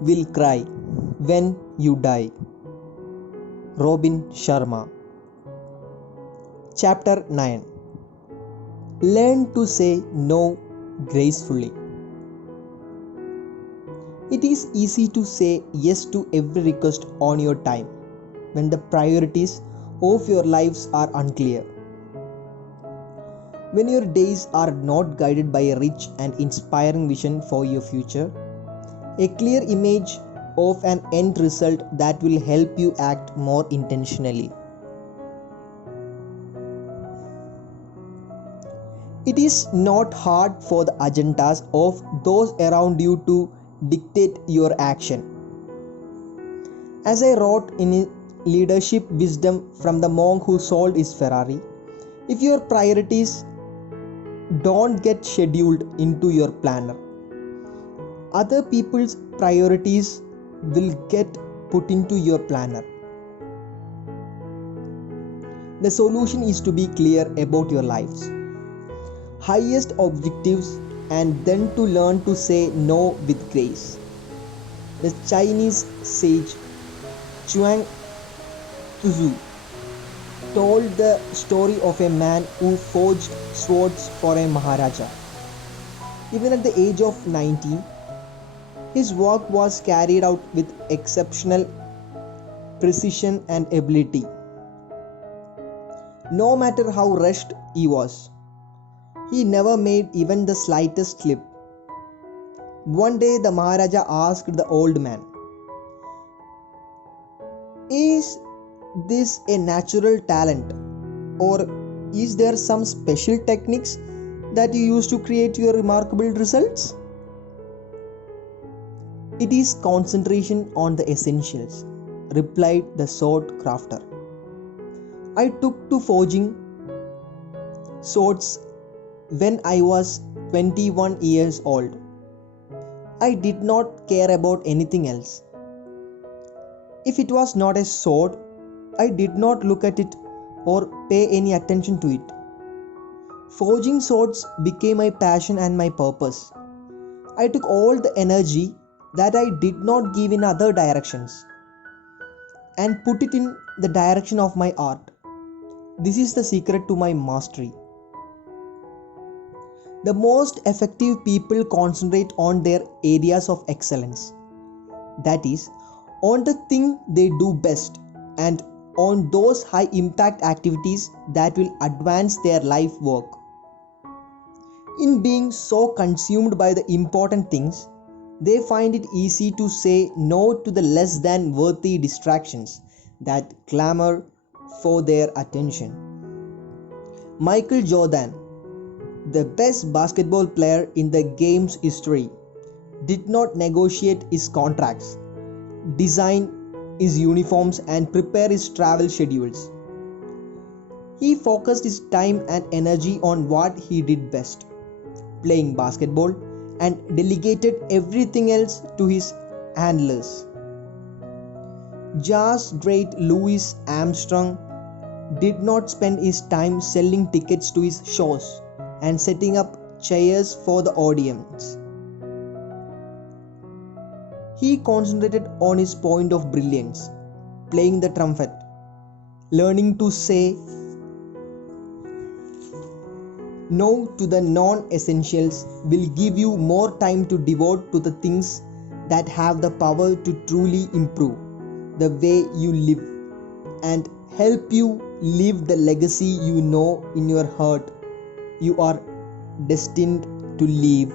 will cry when you die. Robin Sharma. Chapter 9. Learn to say no gracefully. It is easy to say yes to every request on your time when the priorities of your lives are unclear. When your days are not guided by a rich and inspiring vision for your future, a clear image of an end result that will help you act more intentionally. It is not hard for the agendas of those around you to dictate your action. As I wrote in Leadership Wisdom from the monk who sold his Ferrari, if your priorities don't get scheduled into your planner, other people's priorities will get put into your planner. The solution is to be clear about your lives, highest objectives, and then to learn to say no with grace. The Chinese sage Chuang Tzu told the story of a man who forged swords for a Maharaja. Even at the age of 19, his work was carried out with exceptional precision and ability. No matter how rushed he was, he never made even the slightest slip. One day the Maharaja asked the old man, "Is this a natural talent, or is there some special techniques that you use to create your remarkable results?" "It is concentration on the essentials," replied the sword crafter. "I took to forging swords when I was 21 years old. I did not care about anything else. If it was not a sword, I did not look at it or pay any attention to it. Forging swords became my passion and my purpose. I took all the energy that I did not give in other directions and put it in the direction of my art. This is the secret to my mastery." The most effective people concentrate on their areas of excellence, that is, on the thing they do best and on those high impact activities that will advance their life work. In being so consumed by the important things, they find it easy to say no to the less than worthy distractions that clamor for their attention. Michael Jordan, the best basketball player in the game's history, did not negotiate his contracts, design his uniforms, and prepare his travel schedules. He focused his time and energy on what he did best, playing basketball, and delegated everything else to his handlers. Jazz great Louis Armstrong did not spend his time selling tickets to his shows and setting up chairs for the audience. He concentrated on his point of brilliance, playing the trumpet. Learning to say no to the non-essentials will give you more time to devote to the things that have the power to truly improve the way you live and help you leave the legacy you know in your heart you are destined to leave.